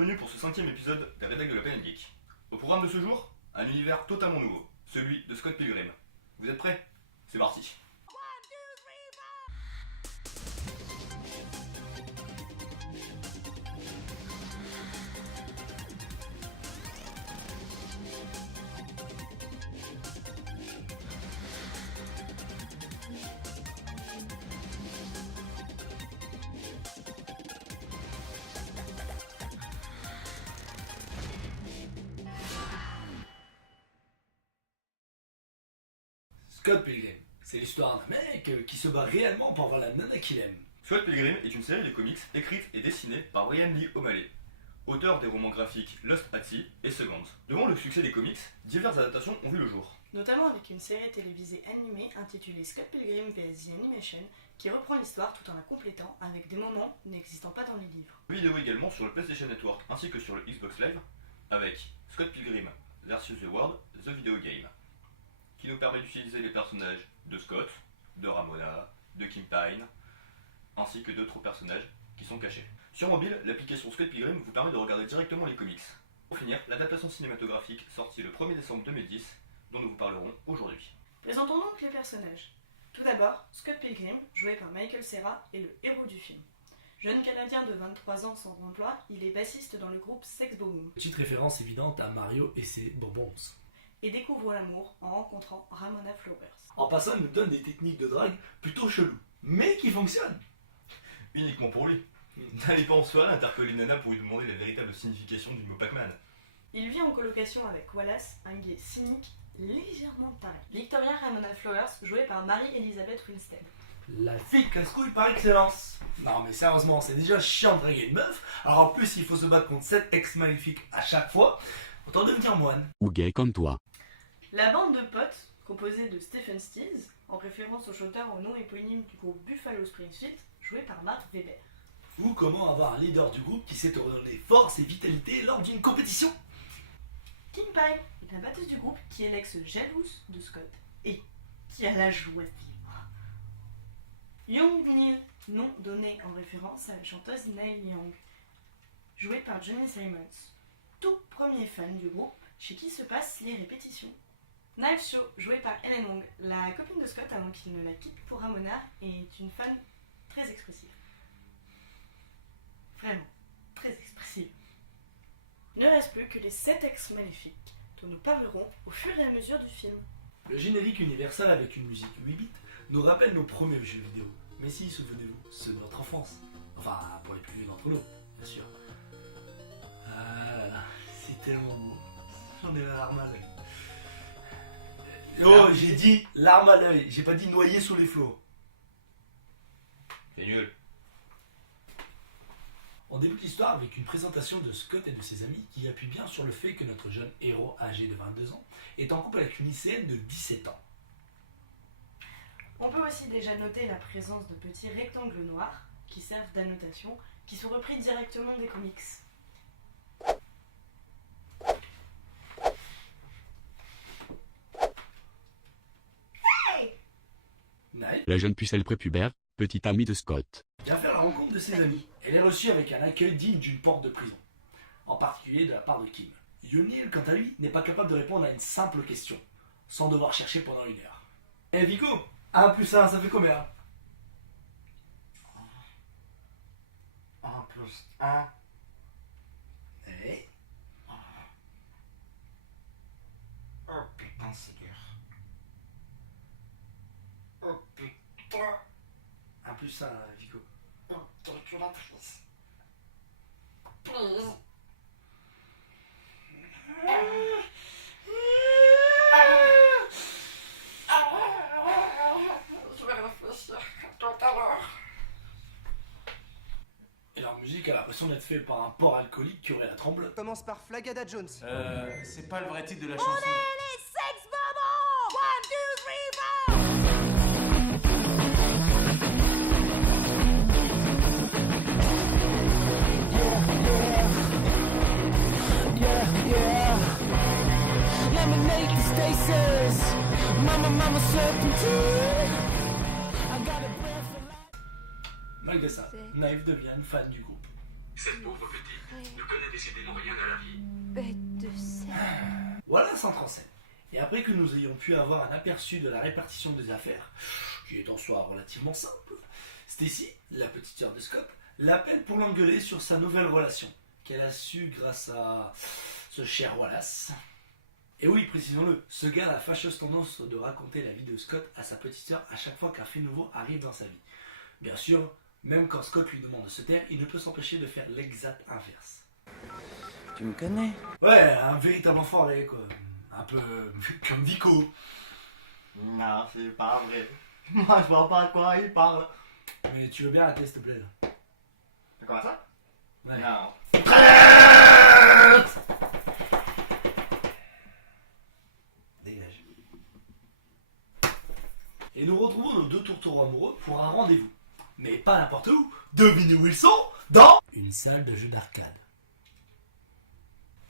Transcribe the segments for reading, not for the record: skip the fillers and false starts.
bienvenue pour ce 5e épisode des Rédacs de la Planète Geek. Au programme de ce jour, un univers totalement nouveau, celui de Scott Pilgrim. Vous êtes prêts? C'est parti. Scott Pilgrim, c'est l'histoire d'un mec qui se bat réellement pour avoir la nana qu'il aime. Scott Pilgrim est une série de comics écrite et dessinée par Brian Lee O'Malley, auteur des romans graphiques Lost at Sea et Second. Devant le succès des comics, diverses adaptations ont vu le jour. Notamment avec une série télévisée animée intitulée Scott Pilgrim vs The Animation qui reprend l'histoire tout en la complétant avec des moments n'existant pas dans les livres. Vidéo également sur le PlayStation Network ainsi que sur le Xbox Live avec Scott Pilgrim vs The World, The Video Game, qui nous permet d'utiliser les personnages de Scott, de Ramona, de Kim Pine, ainsi que d'autres personnages qui sont cachés. Sur mobile, l'application Scott Pilgrim vous permet de regarder directement les comics. Pour finir, l'adaptation cinématographique sortie le 1er décembre 2010, dont nous vous parlerons aujourd'hui. Présentons donc les personnages. Tout d'abord, Scott Pilgrim, joué par Michael Cera, est le héros du film. Jeune Canadien de 23 ans sans emploi, il est bassiste dans le groupe Sex Boom Petite référence évidente à Mario et ses bonbons. et découvre l'amour en rencontrant Ramona Flowers. En passant, il nous donne des techniques de drague plutôt cheloues, mais qui fonctionnent. Uniquement pour lui. N'allez pas en soirée interpeller Nana pour lui demander la véritable signification du mot Pac-Man. Il vit en colocation avec Wallace, un gay cynique légèrement taré. Victoria Ramona Flowers, jouée par Marie-Elisabeth Winstead. La fille casse-couille par excellence. Non mais sérieusement, c'est déjà chiant de draguer une meuf, alors en plus il faut se battre contre 7 ex maléfiques à chaque fois, autant devenir moine. Ou gay comme toi. La bande de potes, composée de Stephen Stills, en référence au chanteur au nom éponyme du groupe Buffalo Springfield, joué par Mark Webber. Ou comment avoir un leader du groupe qui sait te redonner force et vitalité lors d'une compétition. Kim Pine est la batteuse du groupe qui est l'ex-jalouse de Scott et qui a la joie de vivre. Young Neil, nom donné en référence à la chanteuse Neil Young, jouée par Johnny Simons, tout premier fan du groupe chez qui se passent les répétitions. Knife Shaw, jouée par Ellen Wong, la copine de Scott avant qu'il ne la quitte pour Ramona, est une fan très expressive. Vraiment, très expressive. Il ne reste plus que les 7 ex maléfiques, dont nous parlerons au fur et à mesure du film. Le générique universel avec une musique 8 bits nous rappelle nos premiers jeux vidéo. Mais si, souvenez-vous, ceux de notre enfance. Enfin, pour les plus vieux d'entre nous, bien sûr. Ah, c'est tellement beau. J'en ai la larme à l'œil. Oh, j'ai dit larme à l'œil, j'ai pas dit noyé sous les flots. C'est nul. On débute l'histoire avec une présentation de Scott et de ses amis qui appuie bien sur le fait que notre jeune héros âgé de 22 ans est en couple avec une lycéenne de 17 ans. On peut aussi déjà noter la présence de petits rectangles noirs qui servent d'annotation, qui sont repris directement des comics. Knight La jeune pucelle prépubère, petite amie de Scott. vient faire la rencontre de ses amis. Elle est reçue avec un accueil digne d'une porte de prison, en particulier de la part de Kim. Yonil, quant à lui, n'est pas capable de répondre à une simple question, sans devoir chercher pendant 1 heure. Eh Vico, 1 plus 1, ça fait combien? 1 plus 1. Eh, Oh putain, c'est dur. Oh putain. 1 plus 1, Vico. Oh, calculatrice. Please. Je vais réfléchir tout à l'heure. Et leur musique a l'impression d'être faite par un porc alcoolique qui aurait la tremblote. Commence par Flagada Jones. C'est pas le vrai titre de la chanson. Lemonade the stasis. Mama serpentine. I got a breath for life. Malgré ça, Naïf devient une fan du groupe. Cette pauvre petite ne connaît des décidément rien à la vie. Bête de sel. Voilà s'entre en scène. Et après que nous ayons pu avoir un aperçu de la répartition des affaires, qui est en soi relativement simple, Stacy, la petite sœur de Scott, l'appelle pour l'engueuler sur sa nouvelle relation, qu'elle a su grâce à ce cher Wallace. Et oui, précisons-le, ce gars a la fâcheuse tendance de raconter la vie de Scott à sa petite sœur à chaque fois qu'un fait nouveau arrive dans sa vie. Bien sûr, même quand Scott lui demande de se taire, il ne peut s'empêcher de faire l'exact inverse. Tu me connais? Ouais, un véritable enfoiré, quoi. Un peu comme Vico. Non, c'est pas vrai. Moi, je vois pas de quoi il parle. Mais tu veux bien arrêter, s'il te plaît, là? Comment ça? Ouais. Non. Dégage. Et nous retrouvons nos deux tourtereaux amoureux pour un rendez-vous. Mais pas n'importe où. Devinez où ils sont? Dans une salle de jeu d'arcade.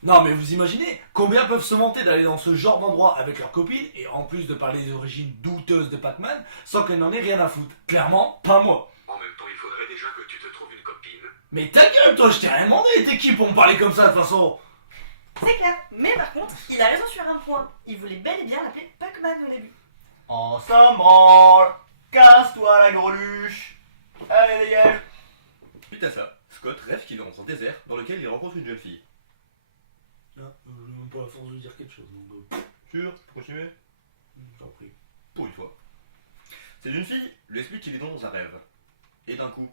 Non mais vous imaginez combien peuvent se vanter d'aller dans ce genre d'endroit avec leurs copines et en plus de parler des origines douteuses de Pac-Man sans qu'elles n'en aient rien à foutre. Clairement, pas moi. En même temps, il faudrait déjà que tu te trouves une copine. Mais ta gueule toi, je t'ai rien demandé, t'es qui pour me parler comme ça de toute façon? C'est clair, mais par contre, il a raison sur un point. Il voulait bel et bien l'appeler Pac-Man au début. On s'en branle. Casse-toi la greluche. Allez, dégage. Suite à ça, Scott rêve qu'il est dans un désert dans lequel il rencontre une jeune fille. Ah, j'ai même pas la force de dire quelque chose, donc Sûr? Faut continuer? j'en prie. Pour une fois. Cette jeune fille lui explique qu'il est dans un rêve. Et d'un coup,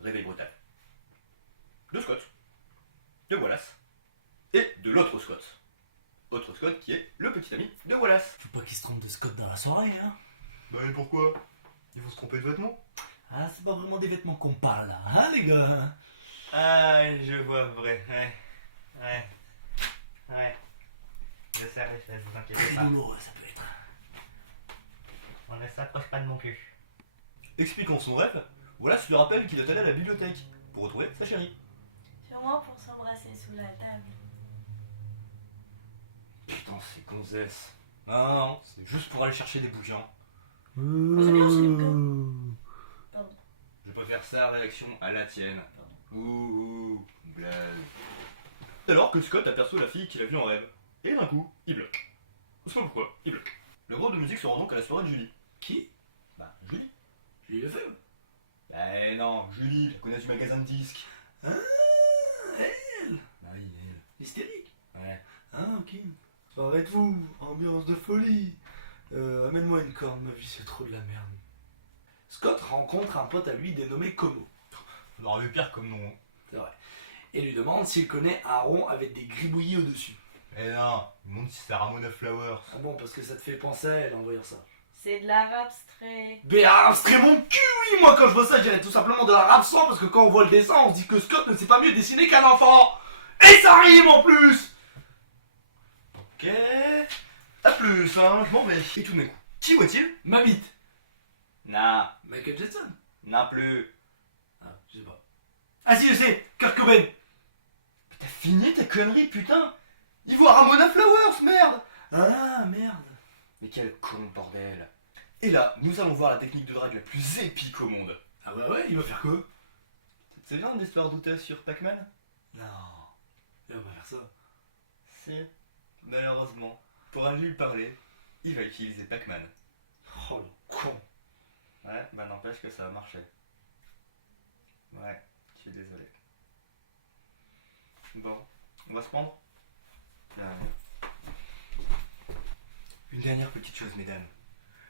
réveil brutal. De Scott, de Wallace, et de l'autre Scott. Autre Scott qui est le petit ami de Wallace. Faut pas qu'il se trompe de Scott dans la soirée, hein. Bah et pourquoi? Ils vont se tromper de vêtements? Ah, c'est pas vraiment des vêtements qu'on parle là, hein les gars? Ah, je vois vrai, ouais. Je sais, vous inquiétez Très douloureux ça peut être. On ne s'approche pas de mon cul. Expliquons son rêve, Wallace lui rappelle qu'il est allé à la bibliothèque pour retrouver sa chérie. Sûrement pour s'embrasser sous la table. Putain, c'est gonzesse. Non, c'est juste pour aller chercher des bouquins. C'est bien aussi, le Pardon. Je préfère sa réaction à la tienne. Ouh, blague. Alors que Scott aperçoit la fille qu'il a vue en rêve. Et d'un coup, il bloque. Je sais pas pourquoi, il bloque. Le groupe de musique se rend donc à la soirée de Julie. Qui? Bah, Julie. Julie Lefebvre. Bah non, Julie, la connasse du magasin de disques. Ah, elle. Bah oui, elle. L'hystérique. Ouais. Ah, ok. Arrête-vous, ambiance de folie. Amène-moi une corne, ma vie c'est trop de la merde. Scott rencontre un pote à lui dénommé Como. On aurait eu pire comme nom. C'est vrai. Et lui demande s'il connaît un rond avec des gribouillis au-dessus. Eh non, il montre si c'est Ramona Flowers. Ah bon, parce que ça te fait penser à elle en voyant ça. C'est de l'art abstrait. Mais abstrait mon cul, oui. Moi quand je vois ça, je dirais tout simplement de l'arabe sans, parce que quand on voit le dessin, on se dit que Scott ne sait pas mieux dessiner qu'un enfant. Et ça rime en plus. Ok. A plus, hein, je m'en vais. Et tout d'un coup, qui voit-il? Ma bite. Nah, Michael Jackson. n'a plus. Ah, je sais pas. Ah si, je sais, Kurt Cobain. Mais t'as fini ta connerie, putain. Il voit Ramona Flowers, merde. Ah merde. Mais quel con, bordel. Et là, nous allons voir la technique de drague la plus épique au monde. Ah bah ouais, il va faire quoi? C'est bien l'histoire douteuse sur Pac-Man? Non, il va pas faire ça. Si, malheureusement, pour aller lui parler, il va utiliser Pac-Man. Oh le con. Ouais, bah n'empêche que ça a marché. Ouais, je suis désolé. Bon, on va se prendre? Une dernière petite chose, mesdames.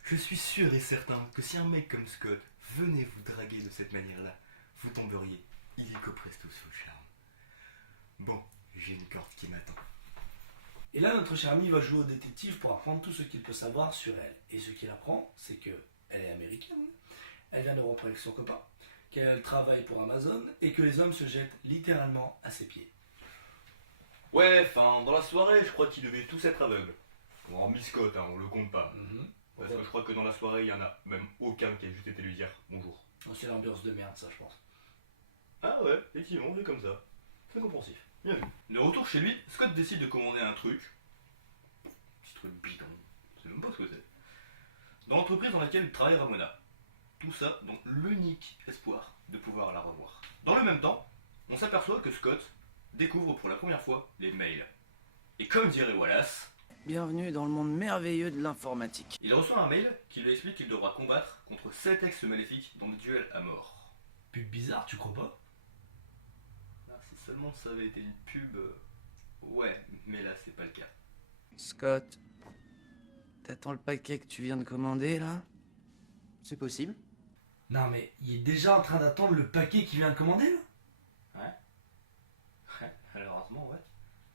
Je suis sûr et certain que si un mec comme Scott venait vous draguer de cette manière-là, vous tomberiez illico presto sous le charme. Bon, j'ai une corde qui m'attend. Et là, notre cher ami va jouer au détective pour apprendre tout ce qu'il peut savoir sur elle. Et ce qu'il apprend, c'est que elle est américaine, elle vient de rompre avec son copain, qu'elle travaille pour Amazon et que les hommes se jettent littéralement à ses pieds. Ouais, enfin, dans la soirée, je crois qu'ils devaient tous être aveugles. Bon, en Scott, hein, on le compte pas. Parce que je crois que dans la soirée, il y en a même aucun qui a juste été lui dire bonjour. C'est l'ambiance de merde, ça, je pense. Ah ouais, effectivement, c'est comme ça. C'est compréhensif. Bien vu. De retour chez lui, Scott décide de commander un truc. Petit truc bidon. Je sais même pas ce que c'est. Dans l'entreprise dans laquelle travaille Ramona. Tout ça dans l'unique espoir de pouvoir la revoir. Dans le même temps, on s'aperçoit que Scott découvre pour la première fois les mails. Et comme dirait Wallace, Bienvenue dans le monde merveilleux de l'informatique. il reçoit un mail qui lui explique qu'il devra combattre contre 7 ex maléfiques dans des duels à mort. Pub bizarre, tu crois pas? Ah, si seulement ça avait été une pub... Ouais, mais là c'est pas le cas. Scott, t'attends le paquet que tu viens de commander là? C'est possible. Non mais il est déjà en train d'attendre le paquet qu'il vient de commander là? Ouais, malheureusement, ouais.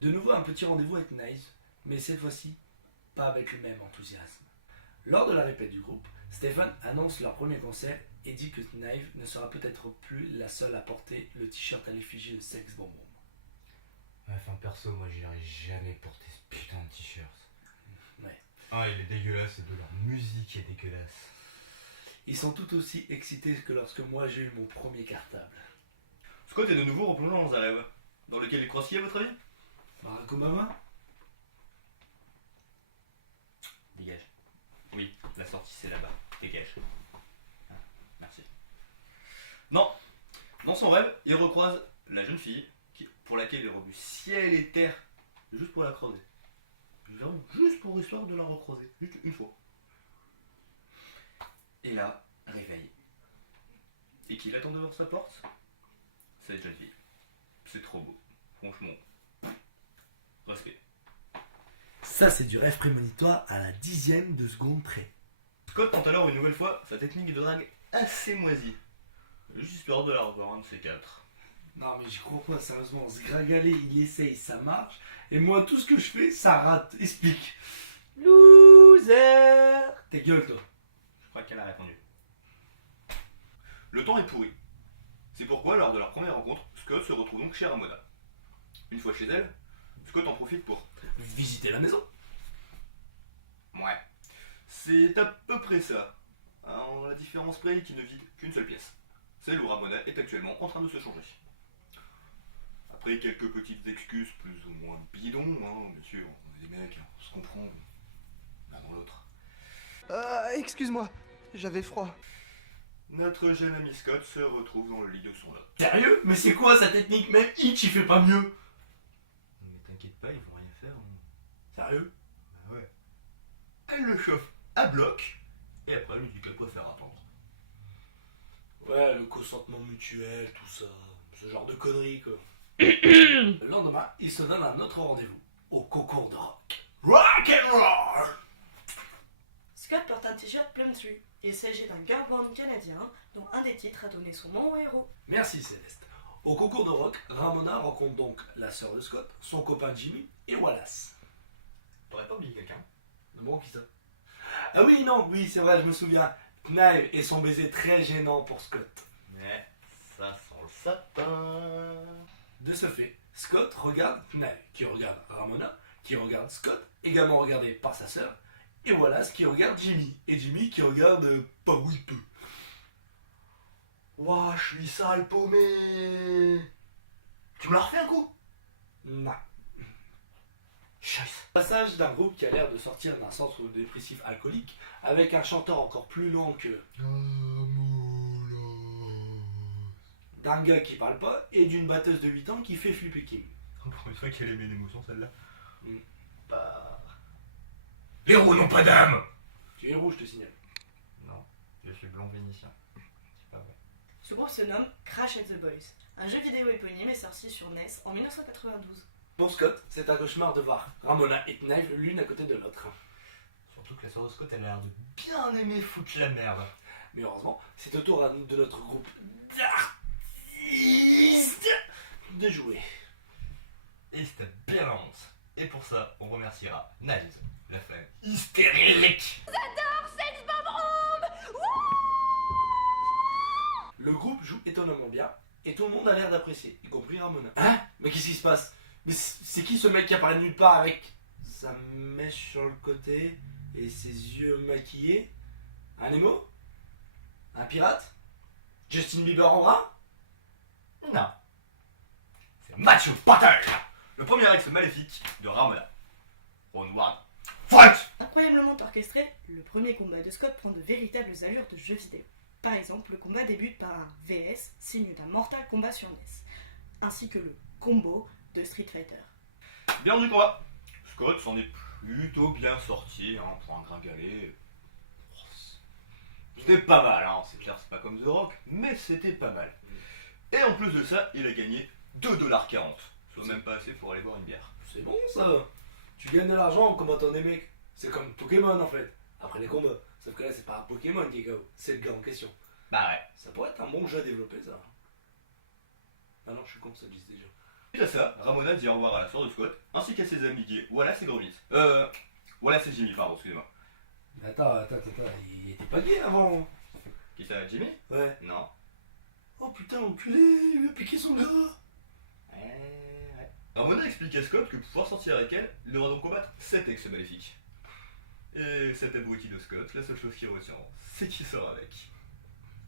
De nouveau un petit rendez-vous avec Knives, mais cette fois-ci, pas avec le même enthousiasme. Lors de la répète du groupe, Stéphane annonce leur premier concert et dit que Knives ne sera peut-être plus la seule à porter le t-shirt à l'effigie de Sex Bomb Bomb. Enfin perso, moi j'irai jamais porter ce putain de t-shirt. Ouais. Ah, il est dégueulasse et de leur musique est dégueulasse. Ils sont tout aussi excités que lorsque moi j'ai eu mon premier cartable. Scott est de nouveau replongé dans un rêve. Dans lequel il croit à votre avis? Barack Obama? Dégage. Oui, la sortie c'est là-bas. Dégage. Ah, merci. Non. Dans son rêve, il recroise la jeune fille pour laquelle il a revu ciel et terre juste pour la croiser. Vraiment, juste pour histoire de la recroiser. Juste une fois. Et là, réveil. Et qui l'attend devant sa porte? Cette jeune fille. C'est trop beau. Franchement. Respect. Ça c'est du rêve prémonitoire à la 10e de seconde près. Scott tente alors une nouvelle fois sa technique de drague assez moisie. Juste histoire de la revoir un de ces quatre. Non mais j'y crois pas, sérieusement, ce Gragalé il essaye, ça marche, et moi tout ce que je fais, ça rate, explique. Loser. Ta gueule toi. Je crois qu'elle a répondu. Le temps est pourri. C'est pourquoi, lors de leur première rencontre, Scott se retrouve donc chez Ramona. Une fois chez elle, Scott en profite pour... Visiter la maison. Ouais. C'est à peu près ça. En la différence près qu'il ne vide qu'une seule pièce. Celle où Ramona est actuellement en train de se changer. Après quelques petites excuses plus ou moins bidons, hein, bien sûr, on est des mecs, on se comprend l'un dans l'autre. Excuse-moi, j'avais froid. Notre jeune ami Scott se retrouve dans le lit de son hôte. Sérieux? Mais c'est quoi sa technique? Même Hitch il fait pas mieux. Mais t'inquiète pas, ils vont rien faire. Sérieux? Bah ouais. Elle le chauffe à bloc, et après elle lui dit qu'elle préfère attendre. Ouais, le consentement mutuel, tout ça, ce genre de conneries quoi. Le lendemain, il se donne un autre rendez-vous, au concours de rock. Rock and roll! Scott porte un t-shirt Plumtree. Il s'agit d'un girl band canadien dont un des titres a donné son nom au héros. Merci Céleste. Au concours de rock, Ramona rencontre donc la sœur de Scott, son copain Jimmy et Wallace. T'aurais pas oublié quelqu'un? Bon, qui ça? Ah oui, non, oui, c'est vrai, je me souviens. Knives et son baiser très gênant pour Scott. Mais ça sent le sapin. De ce fait, Scott regarde Knives, qui regarde Ramona, qui regarde Scott, également regardé par sa sœur, et Wallace qui regarde Jimmy, et Jimmy qui regarde pas où il peut. Ouah, je suis sale paumé. Tu me la refais un coup? Non. Scheiße. Passage d'un groupe qui a l'air de sortir d'un centre dépressif alcoolique, avec un chanteur encore plus lent que... d'un gars qui parle pas, et d'une batteuse de 8 ans qui fait flipper Kim. Encore une fois qu'elle aimait une émotion celle-là. Bah... Les roues n'ont pas d'âme! Tu es rouge, je te signale. Non, je suis blond vénitien. C'est pas vrai. Ce groupe se nomme Crash at the Boys. Un jeu vidéo éponyme est sorti sur NES en 1992. Pour Scott, c'est un cauchemar de voir Ramona et Knives l'une à côté de l'autre. Surtout que la sœur de Scott, elle a l'air de bien aimer foutre la merde. Mais heureusement, c'est au tour de notre groupe d'artistes de jouer. Et c'était bien la honte. Et pour ça, on remerciera Niles, la femme hystérique. Le groupe joue étonnamment bien, et tout le monde a l'air d'apprécier, y compris Ramona. Hein? Mais qu'est-ce qui se passe? Mais c'est qui ce mec qui apparaît de nulle part avec sa mèche sur le côté et ses yeux maquillés? Un Nemo? Un pirate? Justin Bieber en brun? Non. C'est Matthew Potter, le premier ex maléfique de Ramona. Round one. Fight! Incroyablement orchestré, le premier combat de Scott prend de véritables allures de jeu vidéo. Par exemple, le combat débute par un VS, signe d'un Mortal Kombat sur NES, ainsi que le combo de Street Fighter. Bien du combat. Scott s'en est plutôt bien sorti hein, pour un gringalet. C'était pas mal, hein. C'est clair, c'est pas comme The Rock, mais c'était pas mal. Et en plus de ça, il a gagné 2,40$. Soit même pas assez pour aller boire une bière. C'est bon ça. Tu gagnes de l'argent en combattant des mecs. C'est comme Pokémon en fait. Après les combats. Sauf que là c'est pas un Pokémon qui est KO, c'est le gars en question. Bah ouais. Ça pourrait être un bon jeu à développer ça. Ah non, je suis con, ça existe déjà. Suite à ça, Ramona dit au revoir à la sœur de Scott, ainsi qu'à ses amis gays. Voilà, c'est Gromit. Voilà, c'est Jimmy, pardon, excusez-moi. Mais attends, il était pas gay avant. Qui ça, Jimmy? Ouais. Non. Oh putain, enculé, il lui a piqué son gars. Ouais. Ramona explique à Scott que pour pouvoir sortir avec elle, il devra donc combattre 7 ex maléfiques. Et cet abruti de Scott, la seule chose qu'il retient, c'est qu'il sort avec.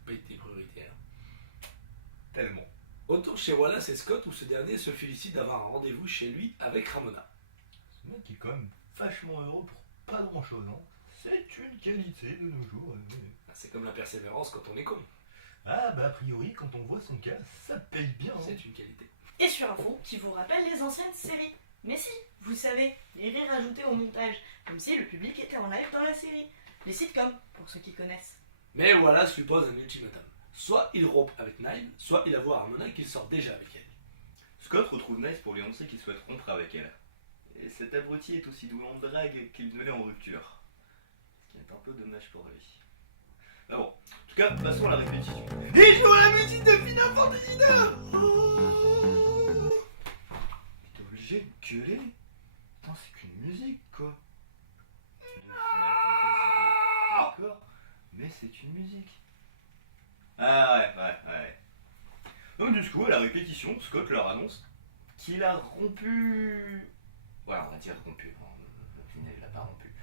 Paye tes priorités alors. Tellement. Retour chez Wallace et Scott où ce dernier se félicite d'avoir un rendez-vous chez lui avec Ramona. Ce mec qui est quand même vachement heureux pour pas grand chose, hein. C'est une qualité de nos jours. C'est comme la persévérance quand on est con. Ah bah a priori, quand on voit son cas, ça paye bien. C'est une qualité. Et sur un fond qui vous rappelle les anciennes séries. Mais si, vous savez, les rires ajoutés au montage, comme si le public était en live dans la série. Les sitcoms, pour ceux qui connaissent. Mais Wallace lui pose un ultimatum. Soit il rompt avec Nile, soit il avoue à Ramona qu'il sort déjà avec elle. Scott retrouve Nice pour lui annoncer qu'il souhaite rompre avec elle. Et cet abruti est aussi doué en drague qu'il ne l'est en rupture. Ce qui est un peu dommage pour lui. Ah bon, en tout cas, passons à la répétition. Et joue la musique de Final Fantasy 2. T'es obligé de gueuler? Putain, c'est qu'une musique, quoi. D'accord, mais c'est une musique. Ah ouais. Donc du coup, à la répétition, Scott leur annonce qu'il a rompu... Ouais, on va dire rompu. Au final, il l'a pas rompu.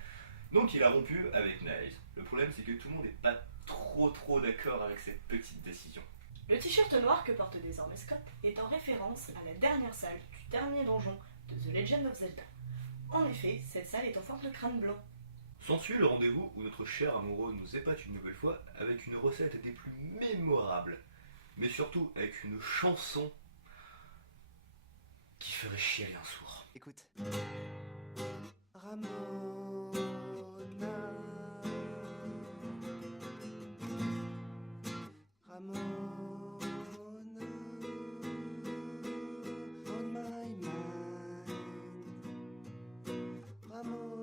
Donc il a rompu avec Niles. Le problème, c'est que tout le monde n'est pas trop d'accord avec cette petite décision. Le t-shirt noir que porte désormais Scott est en référence à la dernière salle du dernier donjon de The Legend of Zelda. En effet, cette salle est en forme de crâne blanc. S'ensuit le rendez-vous où notre cher amoureux nous épate une nouvelle fois avec une recette des plus mémorables, mais surtout avec une chanson qui ferait chialer un sourd. Écoute. Ramona. Ramona. On my mind. Ramona.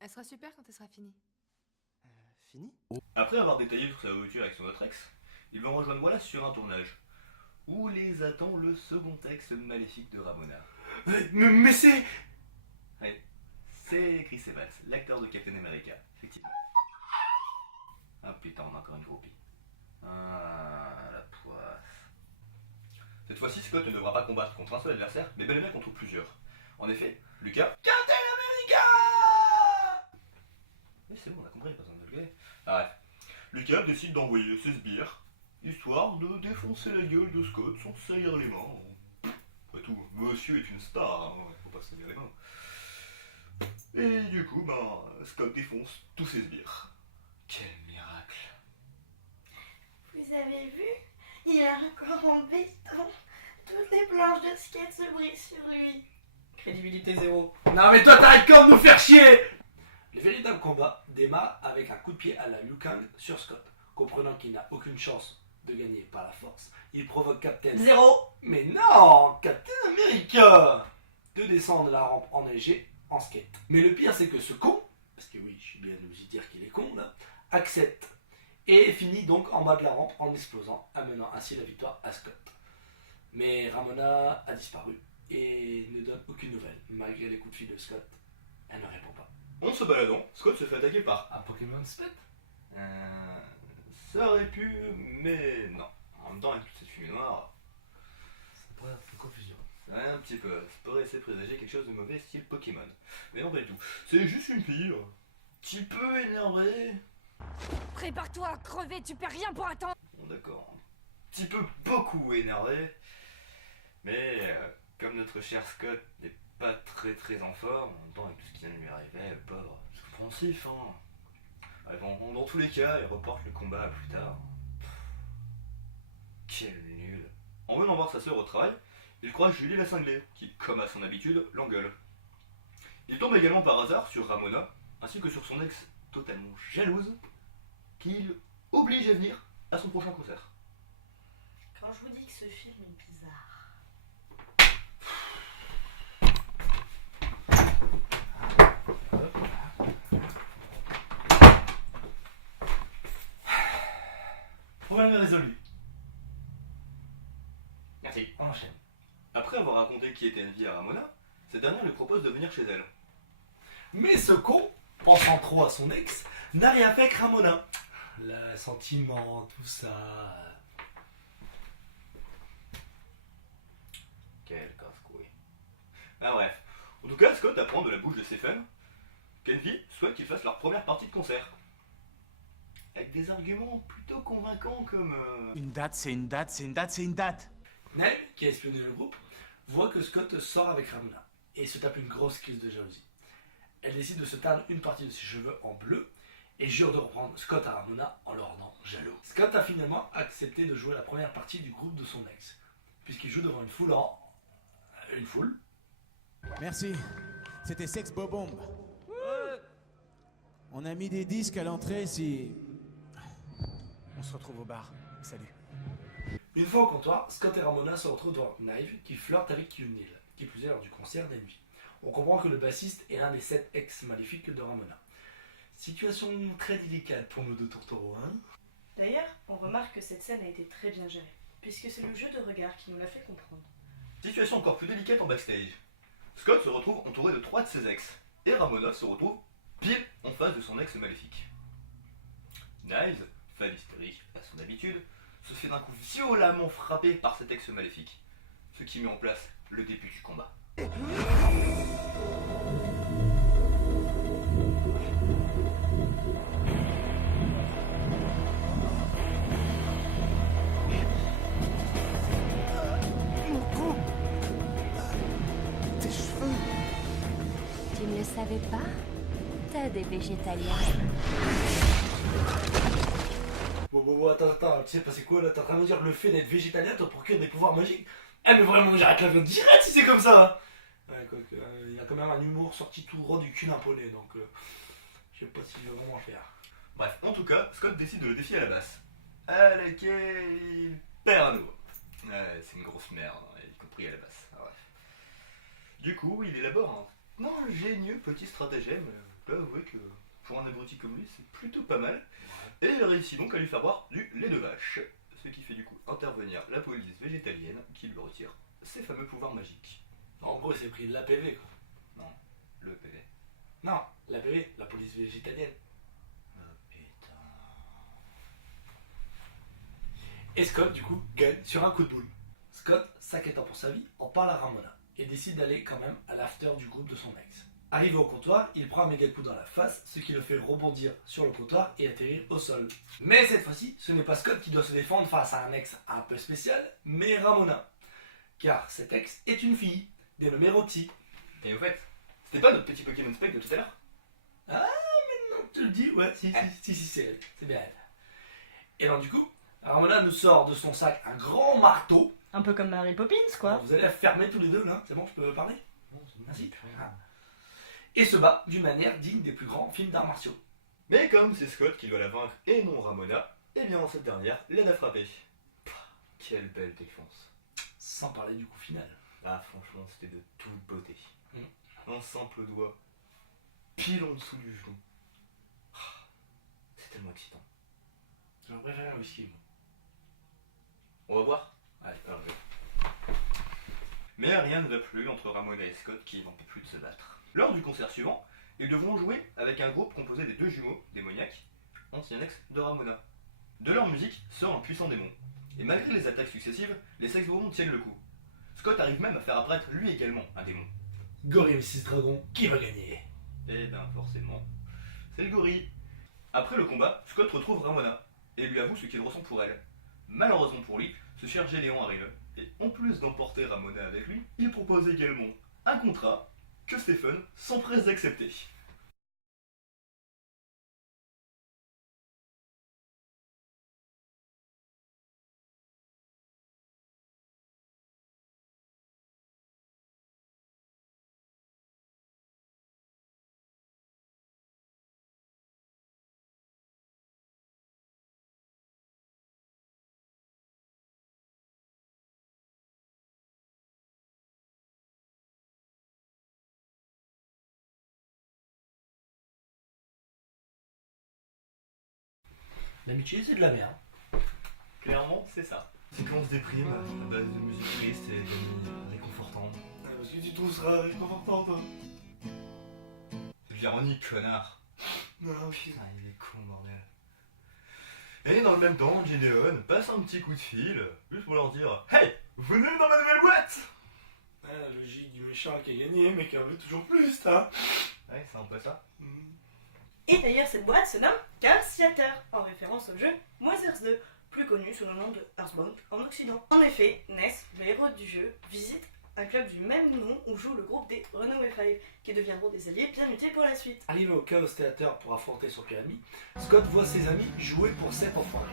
Elle sera super quand elle sera finie. Fini? Après avoir détaillé sur sa rupture avec son autre ex, ils vont rejoindre Wallace sur un tournage, où les attend le second ex maléfique de Ramona. Mais c'est... Ouais, c'est Chris Evans, l'acteur de Captain America, effectivement. Ah putain, on a encore une groupie. Ah, la poisse. Cette fois-ci, Scott ne devra pas combattre contre un seul adversaire, mais bel et bien contre plusieurs. En effet, Lucas... Captain America. Mais c'est bon, on a compris, pas besoin de le gueuler. Ah, bref. Lucas décide d'envoyer ses sbires, histoire de défoncer la gueule de Scott sans se salir les mains. Après tout, monsieur est une star, hein, faut pas se salir les mains. Et du coup, Scott défonce tous ses sbires. Quel miracle. Vous avez vu? Il a encore en béton. Toutes les planches de skate se brisent sur lui. Crédibilité zéro. Non mais toi t'arrêtes quand de nous faire chier. Le véritable combat démarre avec un coup de pied à la Liu Kang sur Scott. Comprenant qu'il n'a aucune chance de gagner par la force, il provoque Captain... Zéro. Mais non, Captain America de descendre la rampe enneigée en skate. Mais le pire c'est que ce con, parce que oui, je suis bien obligé de dire qu'il est con là, accepte et finit donc en bas de la rampe en explosant, amenant ainsi la victoire à Scott. Mais Ramona a disparu et ne donne aucune nouvelle. Malgré les coups de fil de Scott, elle ne répond pas. En se baladant, Scott se fait attaquer par... Un Pokémon Spet? Ça aurait pu, mais non. En même temps, avec toute cette fumée noire, Ça pourrait être une confusion. ouais, un petit peu. Ça pourrait laisser présager quelque chose de mauvais style Pokémon. Mais non, pas du tout. C'est juste une fille, un petit peu énervée. Prépare-toi à crever, tu perds rien pour attendre. Bon, d'accord. Un petit peu beaucoup énervée. Mais comme notre cher Scott n'est pas très en forme, en même temps avec tout ce qui vient de lui arriver, le pauvre, c'est compréhensif, hein. Dans tous les cas, il reporte le combat à plus tard. Quel nul. En venant voir sa sœur au travail, il croise Julie la cinglée, qui, comme à son habitude, l'engueule. Il tombe également par hasard sur Ramona, ainsi que sur son ex totalement jalouse, qu'il oblige à venir à son prochain concert. Quand je vous dis que ce film est bizarre. Problème résolu. Merci. On enchaîne. Après avoir raconté qui était Envy à Ramona, cette dernière lui propose de venir chez elle. Mais ce con, pensant trop à son ex, n'a rien fait avec Ramona. Le sentiment, tout ça. Quel casse-couille. Ah bref. En tout cas, Scott apprend de la bouche de Stephen qu'Envy souhaite qu'ils fassent leur première partie de concert. Avec des arguments plutôt convaincants comme... Une date, c'est une date, c'est une date, c'est une date. Nell, qui a espionné le groupe, voit que Scott sort avec Ramona et se tape une grosse crise de jalousie. Elle décide de se teindre une partie de ses cheveux en bleu et jure de reprendre Scott à Ramona en le rendant jaloux. Scott a finalement accepté de jouer la première partie du groupe de son ex, puisqu'il joue devant une foule Une foule. Merci. C'était Sex Bobomb. On a mis des disques à l'entrée si... On se retrouve au bar. Salut. Une fois au comptoir, Scott et Ramona se retrouvent devant Knive qui flirte avec Yunil, qui plus est lors du concert d'Envy. On comprend que le bassiste est l'un des 7 ex maléfiques de Ramona. Situation très délicate pour nos deux tourtereaux, hein. D'ailleurs, on remarque que cette scène a été très bien gérée, puisque c'est le jeu de regard qui nous l'a fait comprendre. Situation encore plus délicate en backstage. Scott se retrouve entouré de 3 de ses ex, et Ramona se retrouve pile en face de son ex maléfique. Knives, fan hystérique à son habitude, se fait d'un coup violemment frappé par cet ex maléfique, ce qui met en place le début du combat. Mon cou. Tes cheveux. Tu ne le savais pas? T'as des végétaliens. Bon, attends, tu sais pas c'est quoi là? T'es en train de me dire que le fait d'être végétalien te procure des pouvoirs magiques? Eh mais vraiment, j'arrête la viande direct si c'est comme ça! Ouais, quoi que, il y a quand même un humour sorti tout droit du cul d'un poney, donc je sais pas si je vais vraiment le faire. Bref, en tout cas, Scott décide de le défier à la basse. À laquelle il perd à nouveau. Ouais, c'est une grosse merde, hein, y compris à la basse. Ah, bref. Du coup, il élabore un ingénieux petit stratagème. Je dois avouer que pour un abruti comme lui, c'est plutôt pas mal. Et il réussit donc à lui faire boire du lait de vache. Ce qui fait du coup intervenir la police végétalienne qui lui retire ses fameux pouvoirs magiques. En gros, il s'est pris l'APV quoi. Non, le PV. Non, l'APV, la police végétalienne. Oh putain. Et Scott, du coup, gagne sur un coup de boule. Scott, s'inquiétant pour sa vie, en parle à Ramona et décide d'aller quand même à l'after du groupe de son ex. Arrivé au comptoir, il prend un méga coup dans la face, ce qui le fait rebondir sur le comptoir et atterrir au sol. Mais cette fois-ci, ce n'est pas Scott qui doit se défendre face à un ex un peu spécial, mais Ramona. Car cet ex est une fille, dénommée Roxy. Et au fait, c'était pas notre petit Pokémon Spec de tout à l'heure? Ah, maintenant que tu le dis, ouais, si, c'est elle, c'est bien elle. Et alors du coup, Ramona nous sort de son sac un grand marteau. Un peu comme Mary Poppins, quoi. Alors, vous allez la fermer tous les deux, là, c'est bon, je peux parler? Merci. Ah. Et se bat d'une manière digne des plus grands films d'arts martiaux. Mais comme c'est Scott qui doit la vaincre et non Ramona, eh bien cette dernière l'aide à frapper. Quelle belle défense. Sans parler du coup final. Ah franchement c'était de toute beauté. Un simple doigt, pile en dessous du genou. C'est tellement excitant. Je préfère un whisky, moi. On va voir. Allez, alors je... Mais rien ne va plus entre Ramona et Scott qui n'en peut plus de se battre. Lors du concert suivant, ils devront jouer avec un groupe composé des 2 jumeaux démoniaques, anciens ex de Ramona. De leur musique sort un puissant démon. Et malgré les attaques successives, les Sex Bobomb tiennent le coup. Scott arrive même à faire apparaître lui également un démon. Gorille vs Dragon, qui va gagner? Eh ben forcément, c'est le gorille. Après le combat, Scott retrouve Ramona et lui avoue ce qu'il ressent pour elle. Malheureusement pour lui, ce cher Gédéon arrive, et en plus d'emporter Ramona avec lui, il propose également un contrat que Stephen s'empresse d'accepter. L'amitié, c'est de la merde. Clairement, c'est ça. Séquence déprime, à base de musique triste et d'amis réconfortants. Parce que tu trouves ça réconfortant, toi. C'est de l'ironie, connard. Non, Putain, il est con, bordel. Et dans le même temps, Gideon passe un petit coup de fil, juste pour leur dire « Hey, venez dans ma nouvelle boîte !» La logique du méchant qui a gagné, mais qui en veut toujours plus, t'as. Ouais, c'est un peu ça. Et d'ailleurs, cette boîte se nomme Chaos Theater, en référence au jeu Moisers 2, plus connu sous le nom de Earthbound en Occident. En effet, Ness, le héros du jeu, visite un club du même nom où joue le groupe des Runaway Five, qui deviendront des alliés bien utiles pour la suite. Arrivé au Chaos Theater pour affronter son pire ami, Scott voit ses amis jouer pour cette enfoirée.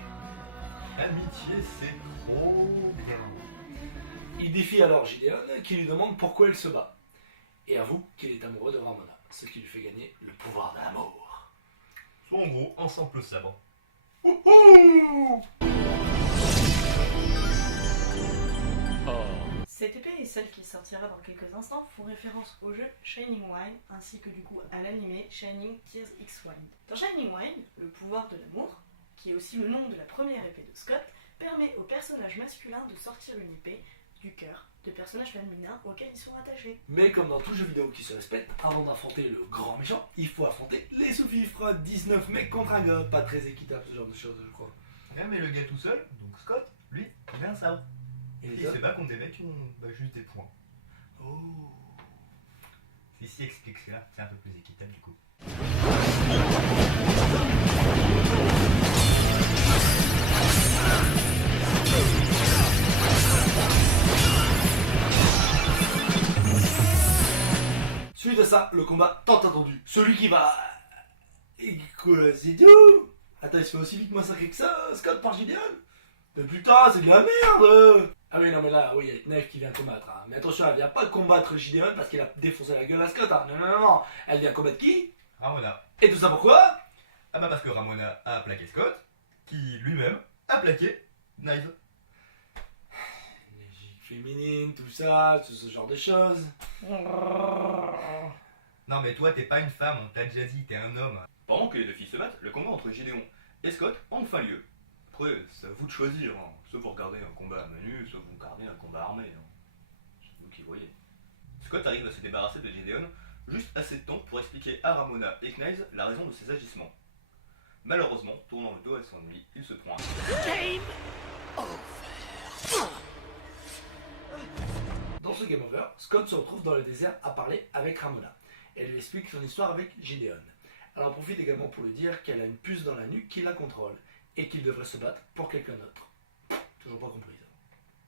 L'amitié, c'est trop bien. Il défie alors Gideon, qui lui demande pourquoi il se bat. Et avoue qu'il est amoureux de Ramona, ce qui lui fait gagner le pouvoir de l'amour. Soit en gros, un simple sabre. Cette épée et celle qui sortira dans quelques instants font référence au jeu Shining Wine ainsi que du coup à l'animé Shining Tears X Wind. Dans Shining Wine, le pouvoir de l'amour, qui est aussi le nom de la première épée de Scott, permet aux personnages masculins de sortir une épée du cœur de personnages féminins auxquels ils sont attachés. Mais comme dans tout jeu vidéo qui se respecte, avant d'affronter le grand méchant, il faut affronter les sous-fifres. 19 mecs contre un gars, pas très équitable ce genre de choses, je crois. Ouais, mais le gars tout seul, donc Scott, lui, il a un sabre. Et il se bat contre des mecs qui ont juste des points. Oh. C'est ici explique cela, c'est un peu plus équitable du coup. Suite à ça, le combat tant attendu. Celui qui va... Et quoi, c'est tout? Attends, il se fait aussi vite massacrer que ça, Scott, par Gideon? Mais putain, c'est de la merde! Ah oui, non mais là, oui, il y a Knife qui vient combattre. Hein. Mais attention, elle vient pas combattre Gideon parce qu'il a défoncé la gueule à Scott. Hein. Non, non, non, non. Elle vient combattre qui? Ramona. Et tout ça pourquoi? Ah bah parce que Ramona a plaqué Scott, qui lui-même a plaqué Knife. Logique féminine, tout ça, tout ce genre de choses. Non mais toi t'es pas une femme, on t'a déjà dit, t'es un homme. Pendant que les deux filles se battent, le combat entre Gideon et Scott a enfin lieu. Après, c'est à vous de choisir, hein. Soit vous regardez un combat à main nue, soit vous regardez un combat armé. Hein. C'est vous qui voyez. Scott arrive à se débarrasser de Gideon juste assez de temps pour expliquer à Ramona et Knives la raison de ses agissements. Malheureusement, tournant le dos à son ennemi, il se prend un... Game over. Dans ce Game Over, Scott se retrouve dans le désert à parler avec Ramona. Elle lui explique son histoire avec Gideon. Elle en profite également pour lui dire qu'elle a une puce dans la nuque qui la contrôle et qu'il devrait se battre pour quelqu'un d'autre. Toujours pas compris ça.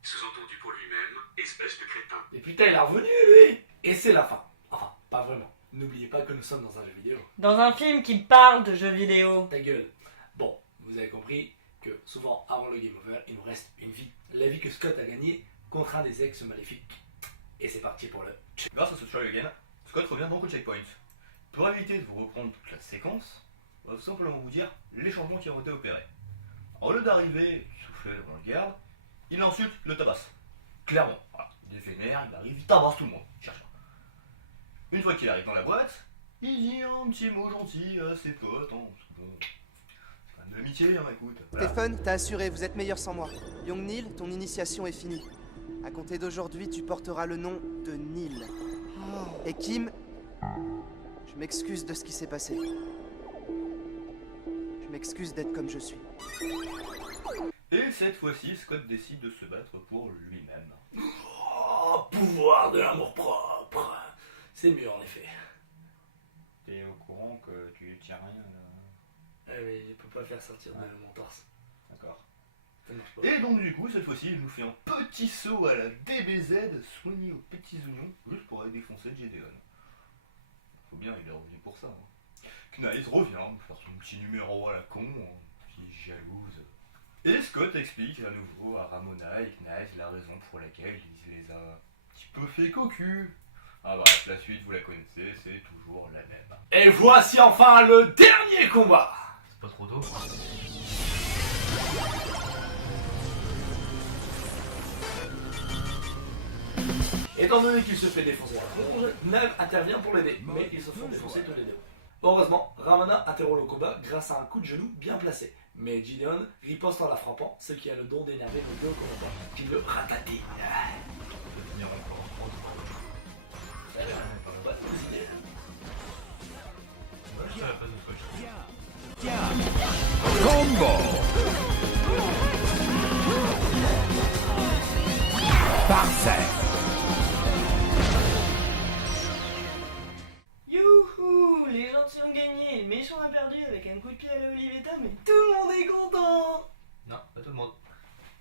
Sous-entendu pour lui-même, espèce de crétin. Et putain, il est revenu lui. Et c'est la fin. Enfin, pas vraiment. N'oubliez pas que nous sommes dans un jeu vidéo. Dans un film qui parle de jeux vidéo. Ta gueule. Bon, vous avez compris que souvent avant le Game Over, il nous reste une vie. La vie que Scott a gagnée contre un des ex maléfiques. Et c'est parti pour le... Grâce à ce try again, Scott revient donc au checkpoint. Pour éviter de vous reprendre toute la séquence, on va simplement vous dire les changements qui ont été opérés. Au lieu d'arriver soufflé devant le garde, il insulte le tabasse. Clairement, voilà. Il est vénère, il arrive, il tabasse tout le monde. Il cherche un. Une fois qu'il arrive dans la boîte, il dit un petit mot gentil à ses potes. Hein, parce que bon, c'est quand même de l'amitié, hein, écoute. Voilà. Stephen, t'as assuré, vous êtes meilleur sans moi. Young Neil, ton initiation est finie. À compter d'aujourd'hui, tu porteras le nom de Neil. Et Kim, je m'excuse de ce qui s'est passé. Je m'excuse d'être comme je suis. Et cette fois-ci, Scott décide de se battre pour lui-même. Oh, pouvoir de l'amour propre. C'est mieux en effet. T'es au courant que tu tiens rien là? Mais je peux pas faire sortir de mon torse. D'accord. Ça marche pas. Et donc du coup, cette fois-ci, il nous fait un petit saut à la DBZ, soigné aux petits oignons, juste pour aller défoncer Gideon. Faut bien, il est revenu pour ça. Hein. Knives revient, faire son petit numéro à la con, qui est jalouse. Et Scott explique à nouveau à Ramona et Knives la raison pour laquelle il les a un petit peu fait cocu. Ah bref, la suite vous la connaissez, c'est toujours la même. Et voici enfin le dernier combat. C'est pas trop tôt. Étant donné qu'il se fait défoncer la tronche, Neve intervient pour l'aider, mais ils se font défoncer tous les deux. Heureusement, Ramona interrompt le combat grâce à un coup de genou bien placé, Mais Gideon riposte en la frappant, ce qui a le don d'énerver le deux commandant, qui le ratatine. Combo. Parfait. Youhou! Les gentils ont gagné, le méchant a perdu avec un coup de pied à la Olivetta, mais tout le monde est content! Non, pas tout le monde.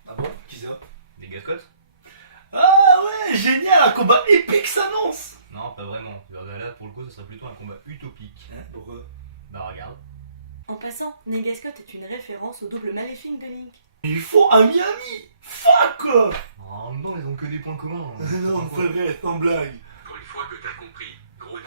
Ah bon? Qui ça? Des Gascottes? Ah ouais, génial, un combat épique s'annonce! Non, pas vraiment. Là, pour le coup, ça serait plutôt un combat utopique. Pourquoi? Bah regarde. En passant, Negascott est une référence au double maléfique de Link. Il faut un Miami! Fuck! En même temps, ils ont que des points communs. Non, c'est vrai, sans blague. Encore une fois que t'as compris, gros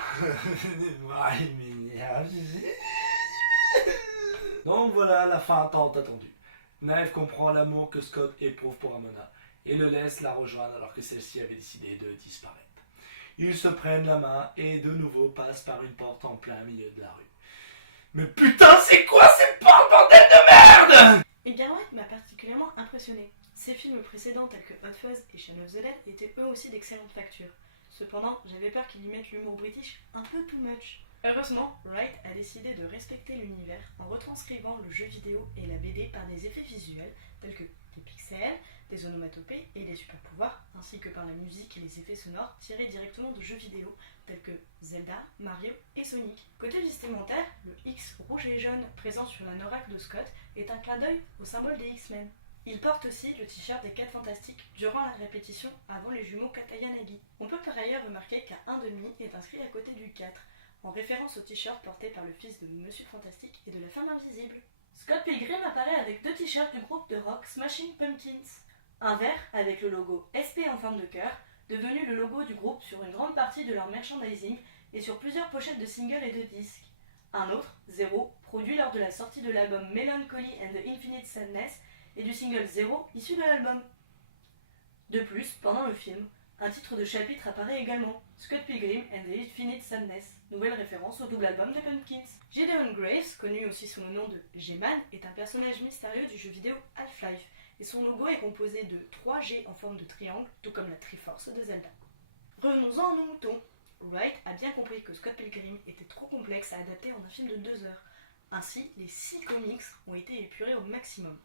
Donc voilà la fin tant attendue. Naëv comprend l'amour que Scott éprouve pour Ramona et le laisse la rejoindre alors que celle-ci avait décidé de disparaître. Ils se prennent la main et de nouveau passent par une porte en plein milieu de la rue. Mais putain, c'est quoi cette porte, bordel de merde! Et Garrett m'a particulièrement impressionné. Ses films précédents tels que Hot Fuzz et Shaun of the Dead étaient eux aussi d'excellente facture. Cependant, j'avais peur qu'ils y mettent l'humour british un peu too much. Heureusement, Wright a décidé de respecter l'univers en retranscrivant le jeu vidéo et la BD par des effets visuels tels que des pixels, des onomatopées et des super pouvoirs, ainsi que par la musique et les effets sonores tirés directement de jeux vidéo tels que Zelda, Mario et Sonic. Côté vestimentaire, le X rouge et jaune présent sur la Norak de Scott est un clin d'œil au symbole des X-Men. Il porte aussi le t-shirt des 4 Fantastiques durant la répétition avant les jumeaux Katayanagi. On peut par ailleurs remarquer qu'un 1,5 est inscrit à côté du 4, en référence au t-shirt porté par le fils de Monsieur Fantastique et de la femme invisible. Scott Pilgrim apparaît avec 2 t-shirts du groupe de rock Smashing Pumpkins. Un vert avec le logo SP en forme de cœur, devenu le logo du groupe sur une grande partie de leur merchandising et sur plusieurs pochettes de singles et de disques. Un autre, Zero, produit lors de la sortie de l'album Melancholy and the Infinite Sadness et du single Zero issu de l'album. De plus, pendant le film, un titre de chapitre apparaît également, Scott Pilgrim and the Infinite Sadness, nouvelle référence au double album des Pumpkins. Gideon Graves, connu aussi sous le nom de G-Man, est un personnage mystérieux du jeu vidéo Half-Life, et son logo est composé de 3 G en forme de triangle, tout comme la Triforce de Zelda. Revenons-en à nos moutons. Wright a bien compris que Scott Pilgrim était trop complexe à adapter en un film de 2 heures. Ainsi, les 6 comics ont été épurés au maximum.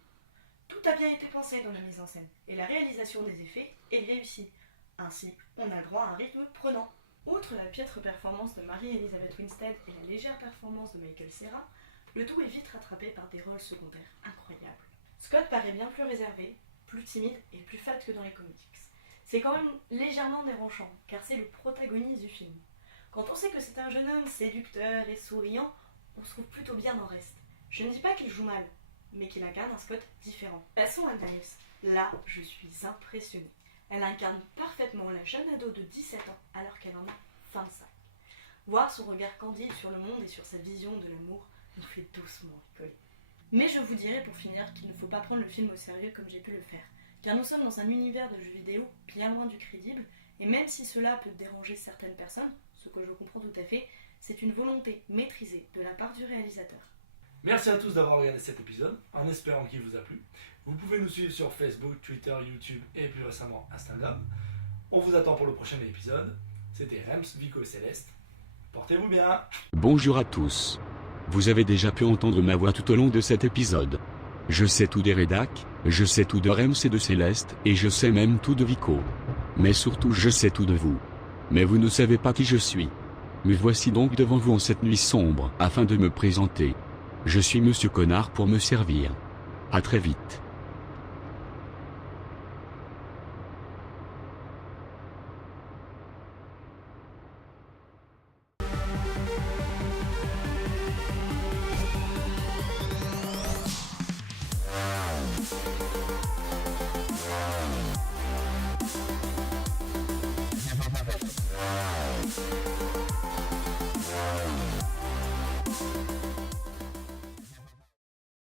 Tout a bien été pensé dans la mise en scène, et la réalisation des effets est réussie. Ainsi, on a droit à un rythme prenant. Outre la piètre performance de Mary-Elizabeth Winstead et la légère performance de Michael Cera, le tout est vite rattrapé par des rôles secondaires incroyables. Scott paraît bien plus réservé, plus timide et plus fade que dans les comics. C'est quand même légèrement dérangeant, car c'est le protagoniste du film. Quand on sait que c'est un jeune homme séducteur et souriant, on se trouve plutôt bien dans le reste. Je ne dis pas qu'il joue mal, mais qu'il incarne un Scott différent. Passons à Niles. Là, je suis impressionnée. Elle incarne parfaitement la jeune ado de 17 ans, alors qu'elle en a 25. Voir son regard candide sur le monde et sur sa vision de l'amour nous fait doucement rigoler. Mais je vous dirai pour finir qu'il ne faut pas prendre le film au sérieux comme j'ai pu le faire, car nous sommes dans un univers de jeux vidéo bien loin du crédible, et même si cela peut déranger certaines personnes, ce que je comprends tout à fait, c'est une volonté maîtrisée de la part du réalisateur. Merci à tous d'avoir regardé cet épisode, en espérant qu'il vous a plu. Vous pouvez nous suivre sur Facebook, Twitter, YouTube et plus récemment Instagram. On vous attend pour le prochain épisode. C'était Rems, Vico et Céleste. Portez-vous bien. Bonjour à tous. Vous avez déjà pu entendre ma voix tout au long de cet épisode. Je sais tout des rédacs, je sais tout de Rems et de Céleste, et je sais même tout de Vico. Mais surtout je sais tout de vous. Mais vous ne savez pas qui je suis. Me voici donc devant vous en cette nuit sombre, afin de me présenter. Je suis Monsieur Connard pour me servir. À très vite.